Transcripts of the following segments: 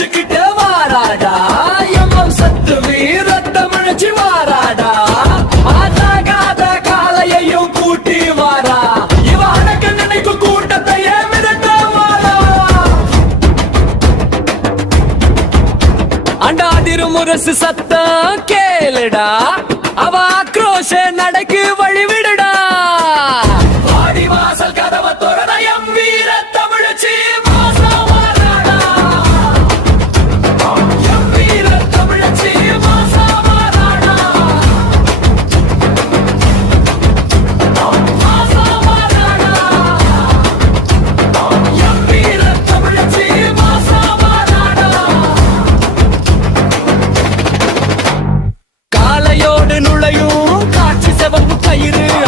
அடிச்சுக்கிட்டு வாராடா எம்மம் சத்து வீரத்தமிழச்சி வாராடா ஆதாகாத காலையையும் கூட்டி வாரா இவ அடக்க நினைக்கும் கூட்டத்தையே மிரட்ட வாரா அண்டாதிரு முரசு சத்தம் கேளுடா அவ ஆக்ரோஷ நடைக்கு வழிவிடுடா வாடி வாசல் கதவை தொரதயம் வீர தமிழச்சி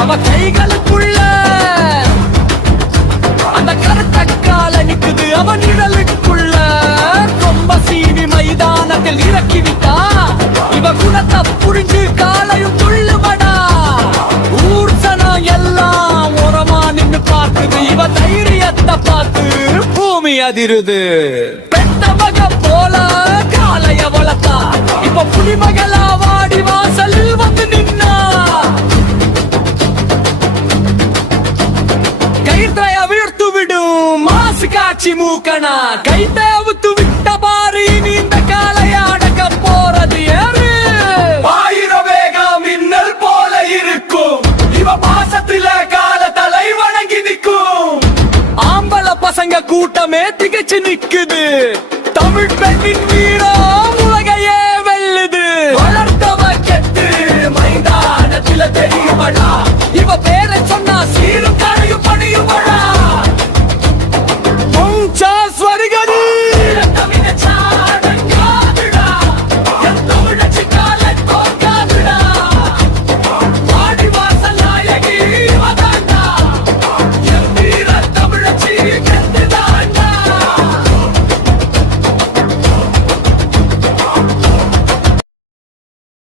அவ கைகளுக்குள்ள அந்த கருத்த கால நிக்குது அவ நிழலுக்குள்ள ரொம்ப சீவி மைதானத்தில் இறக்கி விட்டா இவ குணத்தை புரிஞ்சு காலையும் துள்ளுமடா ஊர் சனம் எல்லாம் ஓரமா நின்னு பார்க்குது இவ தைரியத்தை பார்த்து பூமி அதிருது பெத்த மக போல காலைய வளர்த்தா இப்ப புலிமகளா வாடி வாசலில் வந்து நின்னா காட்சி மூக்கனா கை தேவுத்து விட்ட பாரு இந்த காலைய அடக்க போறது ஏறு ஆயிரம் வேகம் மின்னல் போல இருக்கும் இவ பாசத்தில கால தலை வணங்கி நிற்கும் ஆம்பள பசங்க கூட்டமே திகச்சு நிக்குது தமிழ் பெண்ணின்